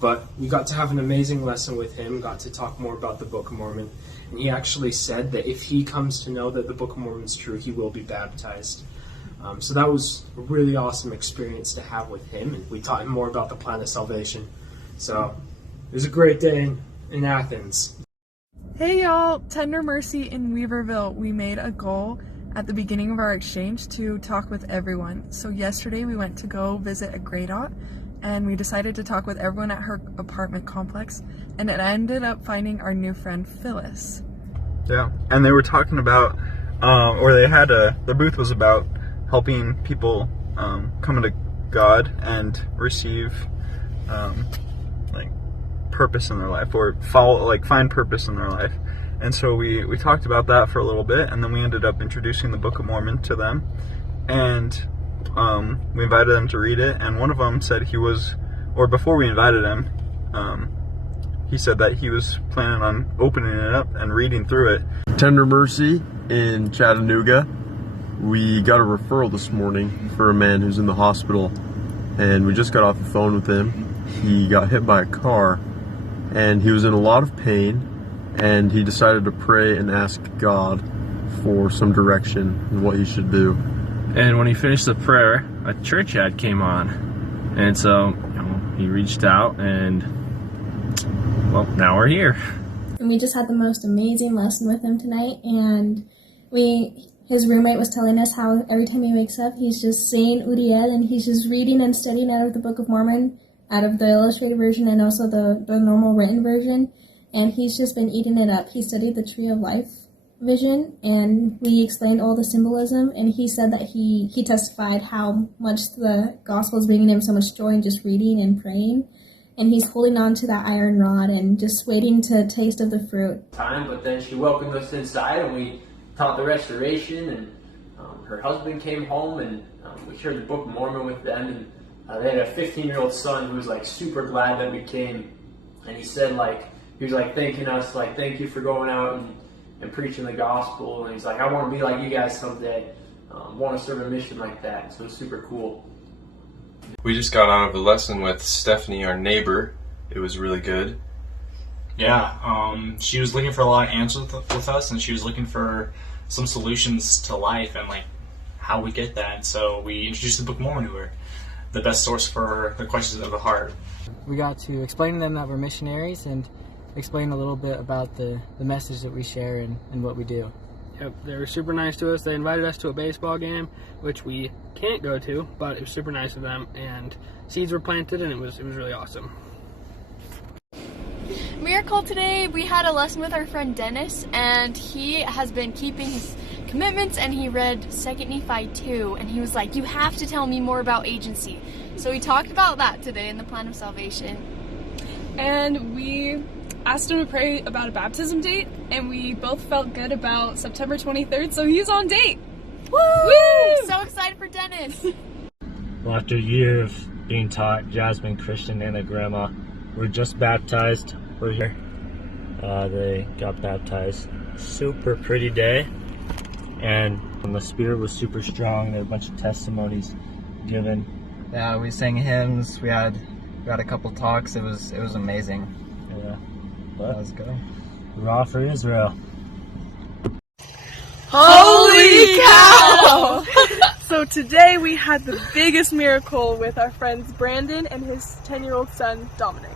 But we got to have an amazing lesson with him, got to talk more about the Book of Mormon, and he actually said that if he comes to know that the Book of Mormon is true, he will be baptized. So that was a really awesome experience to have with him, and we taught him more about the plan of salvation. So it was a great day in Athens. Hey y'all, Tender Mercy in Weaverville. We made a goal at the beginning of our exchange to talk with everyone. So yesterday we went to go visit a great aunt, and we decided to talk with everyone at her apartment complex, and it ended up finding our new friend Phyllis. Yeah, and they were talking about, their booth was about helping people come to God and receive purpose in their life, or find purpose in their life. And so we talked about that for a little bit, and then we ended up introducing the Book of Mormon to them, and we invited them to read it. And one of them said before we invited him, he said that he was planning on opening it up and reading through it. Tender Mercy in Chattanooga. We got a referral this morning for a man who's in the hospital, and we just got off the phone with him. He got hit by a car, and he was in a lot of pain, and he decided to pray and ask God for some direction in what he should do. And when he finished the prayer, a church ad came on, and so he reached out, and well, now we're here. And we just had the most amazing lesson with him tonight, and his roommate was telling us how every time he wakes up, he's just saying Uriel, and he's just reading and studying out of the Book of Mormon, out of the illustrated version and also the normal written version, and he's just been eating it up. He studied the Tree of Life vision, and we explained all the symbolism, and he said that he testified how much the gospel is bringing him so much joy in just reading and praying, and he's holding on to that iron rod and just waiting to taste of the fruit. But then she welcomed us inside, and we taught the restoration, and her husband came home, and we shared the Book of Mormon with them, and they had a 15-year-old son who was super glad that we came, and he said he was thanking us, thank you for going out and preaching the gospel, and he's I want to be like you guys someday, want to serve a mission like that. So it's super cool. We just got out of a lesson with Stephanie, our neighbor. It was really good. Yeah, she was looking for a lot of answers with us, and she was looking for some solutions to life and how we get that. And so we introduced the Book of Mormon to her, the best source for the questions of the heart. We got to explain to them that we're missionaries and explain a little bit about the message that we share and what we do. Yep, they were super nice to us. They invited us to a baseball game, which we can't go to, but it was super nice of them, and seeds were planted, and it was really awesome. Miracle today, we had a lesson with our friend Dennis, and he has been keeping his commitments, and he read 2 Nephi 2, and he was like, you have to tell me more about agency. So we talked about that today in the plan of salvation. And we asked him to pray about a baptism date, and we both felt good about September 23rd, so he's on date. Woo! Woo! So excited for Dennis. Well, after a year of being taught, Jasmine, Christian, and their grandma were just baptized. We're here. They got baptized. Super pretty day, and the spirit was super strong. There were a bunch of testimonies given. Yeah, we sang hymns. We had a couple talks. It was amazing. Yeah, but let's go. Raw for Israel. Holy cow! So today we had the biggest miracle with our friends Brandon and his 10-year-old son Dominic.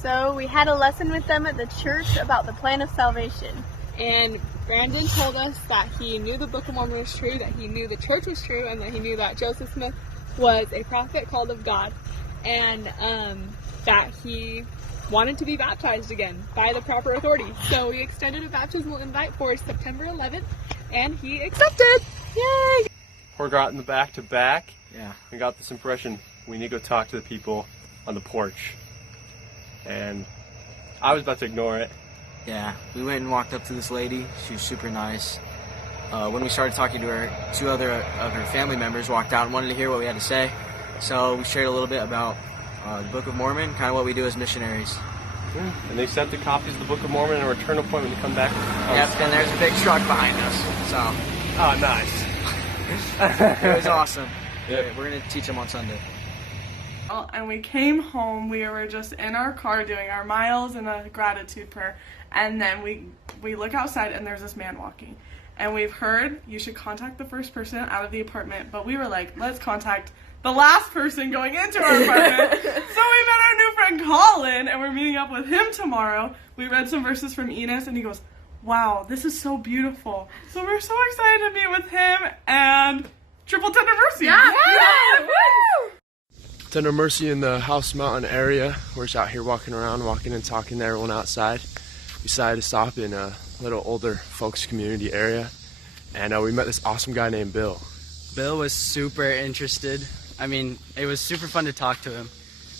So we had a lesson with them at the church about the plan of salvation. And Brandon told us that he knew the Book of Mormon was true, that he knew the church was true, and that he knew that Joseph Smith was a prophet called of God, and that he wanted to be baptized again by the proper authority. So we extended a baptismal invite for September 11th, and he accepted! Yay! We're gotten the back-to-back. Yeah. We got this impression we need to go talk to the people on the porch. And I was about to ignore it. Yeah, we went and walked up to this lady. She was super nice. When we started talking to her, two other of her family members walked out and wanted to hear what we had to say. So we shared a little bit about the Book of Mormon, kind of what we do as missionaries. Yeah. And they sent the copies of the Book of Mormon and a return appointment to come back. Yep, and there's a big truck behind us. So. Oh, nice. It was awesome. Yeah. We're going to teach them on Sunday. And we came home, we were just in our car doing our miles and a gratitude prayer, and then we look outside and there's this man walking. And we've heard you should contact the first person out of the apartment, but we were like, let's contact the last person going into our apartment. So we met our new friend Colin, and we're meeting up with him tomorrow. We read some verses from Enos, and he goes, wow, this is so beautiful. So we're so excited to meet with him and Triple Tender Mercy. Yeah. Woo! Tender Mercy in the House Mountain area. We're just out here walking and talking to everyone outside. We decided to stop in a little older folks community area, and we met this awesome guy named Bill. Bill was super interested. I mean, it was super fun to talk to him.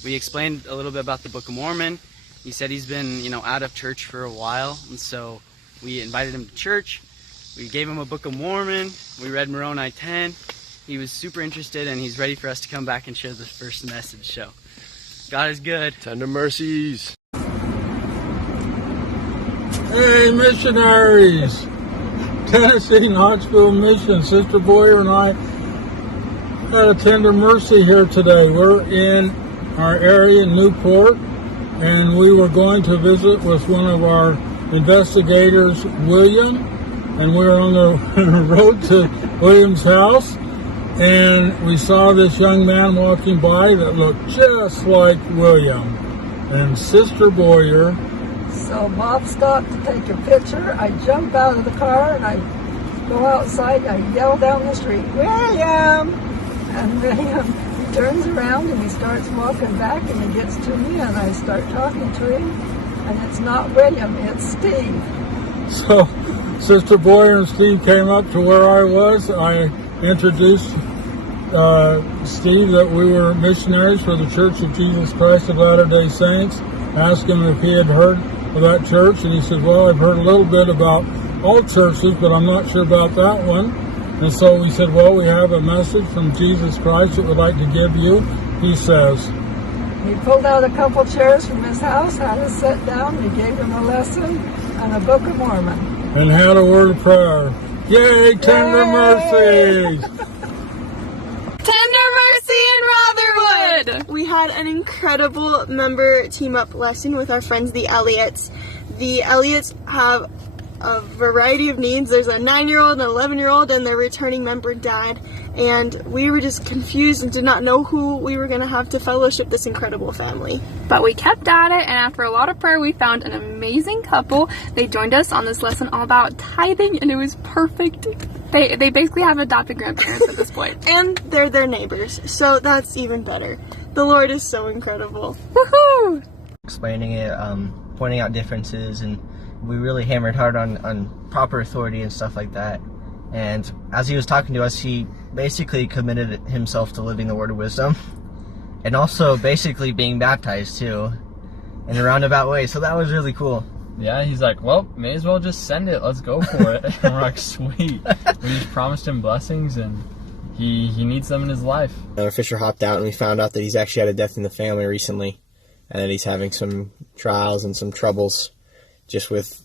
We explained a little bit about the Book of Mormon. He said he's been, out of church for a while, and so we invited him to church. We gave him a Book of Mormon. We read Moroni 10. He was super interested, and he's ready for us to come back and share the first message. So, God is good. Tender Mercies. Hey, missionaries! Tennessee Knoxville Mission. Sister Boyer and I had a Tender Mercy here today. We're in our area in Newport, and we were going to visit with one of our investigators, William, and we were on the road to William's house, and we saw this young man walking by that looked just like William. And Sister Boyer. So Bob stopped to take a picture. I jump out of the car and I go outside. I yell down the street, William! And William, he turns around and he starts walking back, and he gets to me, and I start talking to him. And it's not William, it's Steve. So Sister Boyer and Steve came up to where I was. I introduced Steve that we were missionaries for the Church of Jesus Christ of Latter-day Saints. Asked him if he had heard of that church, and he said, well, I've heard a little bit about all churches, but I'm not sure about that one. And so we said, well, we have a message from Jesus Christ that we'd like to give you. He says, he pulled out a couple chairs from his house, had us sit down, he gave him a lesson and a Book of Mormon. And had a word of prayer. Yay, Tender Mercies! Tender Mercy in Rotherwood! We had an incredible member team-up lesson with our friends, the Elliots. The Elliots have a variety of needs. There's a 9-year-old, an 11-year-old, and their returning member dad. And we were just confused and did not know who we were going to have to fellowship this incredible family. But we kept at it, and after a lot of prayer, we found an amazing couple. They joined us on this lesson all about tithing, and it was perfect. They basically have adopted grandparents at this point. And they're their neighbors, so that's even better. The Lord is so incredible. Woohoo! Explaining it, pointing out differences, and we really hammered hard on proper authority and stuff like that. And as he was talking to us, he basically committed himself to living the word of wisdom, and also basically being baptized too, in a roundabout way. So that was really cool. Yeah, he's like, well, may as well just send it. Let's go for it. And we're like, sweet. We just promised him blessings, and he needs them in his life. Fisher hopped out, and we found out that he's actually had a death in the family recently, and that he's having some trials and some troubles just with,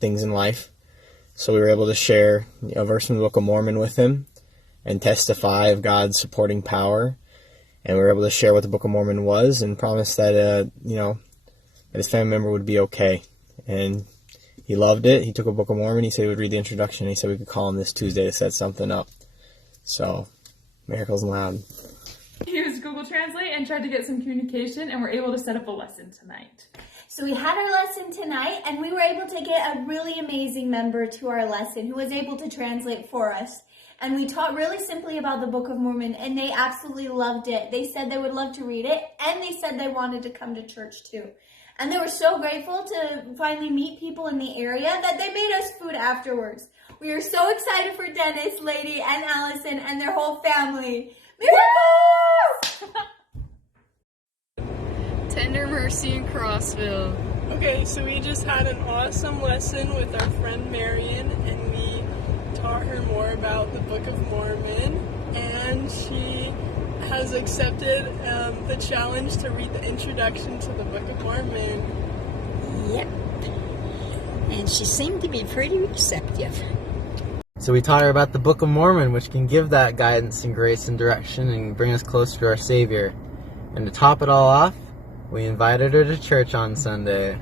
things in life. So we were able to share a verse from the Book of Mormon with him and testify of God's supporting power. And we were able to share what the Book of Mormon was and promise that, that his family member would be okay. And he loved it. He took a Book of Mormon. He said he would read the introduction. He said we could call him this Tuesday to set something up. So, miracles allowed. He used Google Translate and tried to get some communication, and we're able to set up a lesson tonight. So we had our lesson tonight, and we were able to get a really amazing member to our lesson who was able to translate for us. And we taught really simply about the Book of Mormon, and they absolutely loved it. They said they would love to read it, and they said they wanted to come to church too. And they were so grateful to finally meet people in the area that they made us food afterwards. We are so excited for Dennis, Lady, and Allison, and their whole family. Miracles! Tender Mercy in Crossville. Okay, so we just had an awesome lesson with our friend Marion, and we taught her more about the Book of Mormon, and she has accepted the challenge to read the introduction to the Book of Mormon. Yep. And she seemed to be pretty receptive. So we taught her about the Book of Mormon, which can give that guidance and grace and direction and bring us closer to our Savior. And to top it all off, we invited her to church on Sunday.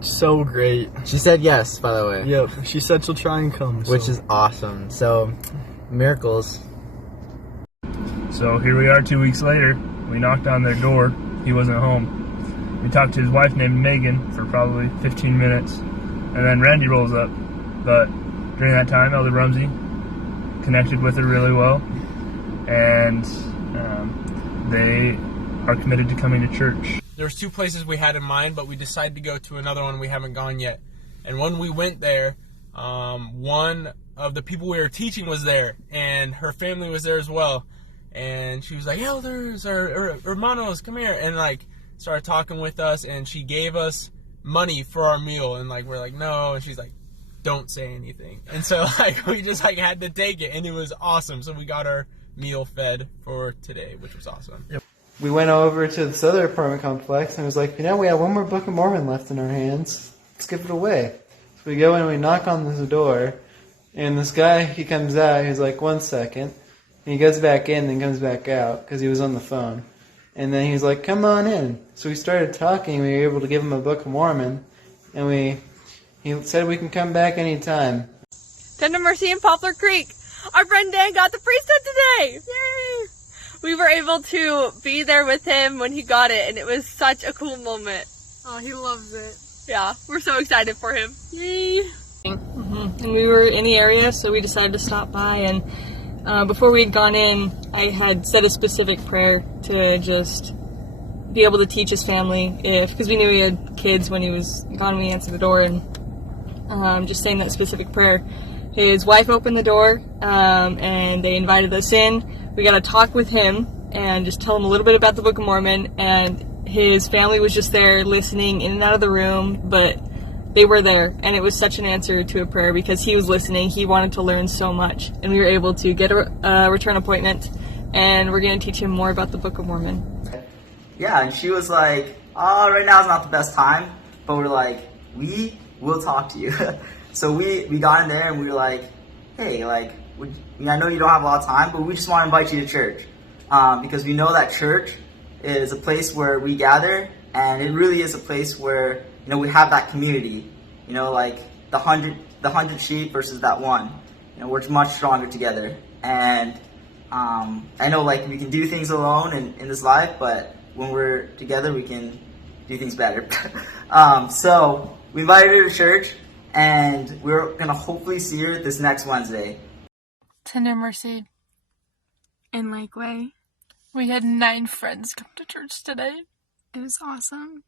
So great. She said yes, by the way. Yep, she said she'll try and come. Which is awesome. So, miracles. So here we are 2 weeks later. We knocked on their door. He wasn't home. We talked to his wife named Megan for probably 15 minutes. And then Randy rolls up. But during that time, Elder Rumsey connected with her really well. And they are committed to coming to church. There was 2 places we had in mind, but we decided to go to another one we haven't gone yet. And when we went there, one of the people we were teaching was there, and her family was there as well. And she was like, elders or hermanos, come here, and like started talking with us, and she gave us money for our meal, and like we're like, no, and she's like, don't say anything. And so like we just like had to take it, and it was awesome. So we got our meal fed for today, which was awesome. Yep. We went over to this other apartment complex and it was like, we have one more Book of Mormon left in our hands. Let's give it away. So we go in and we knock on this door, and this guy, he comes out, he's like, 1 second. And he goes back in, then comes back out because he was on the phone. And then he was like, come on in. So we started talking. We were able to give him a Book of Mormon, and he said we can come back anytime. Tender Mercy in Poplar Creek. Our friend Dan got the priesthood today. Yay! We were able to be there with him when he got it, and it was such a cool moment. Oh, he loves it. Yeah, we're so excited for him. Yay! And we were in the area, so we decided to stop by. And before we had gone in, I had said a specific prayer to just be able to teach his family, because we knew he had kids when he was gone when he answered the door, and just saying that specific prayer. His wife opened the door, and they invited us in. We got to talk with him and just tell him a little bit about the Book of Mormon, and his family was just there listening in and out of the room, but they were there, and it was such an answer to a prayer because he was listening. He wanted to learn so much, and we were able to get a return appointment, and we're going to teach him more about the Book of Mormon. Yeah, and she was like, right now is not the best time, but we're like, we will talk to you. So we got in there and we were like, hey, like, I know you don't have a lot of time, but we just want to invite you to church. Because we know that church is a place where we gather, and it really is a place where, we have that community. Like the 100 sheep versus that one. We're much stronger together. And I know like we can do things alone in this life, but when we're together, we can do things better. So we invited her to church, and we're going to hopefully see her this next Wednesday. Tender Mercy In Lakeway. We had 9 friends come to church today. It was awesome.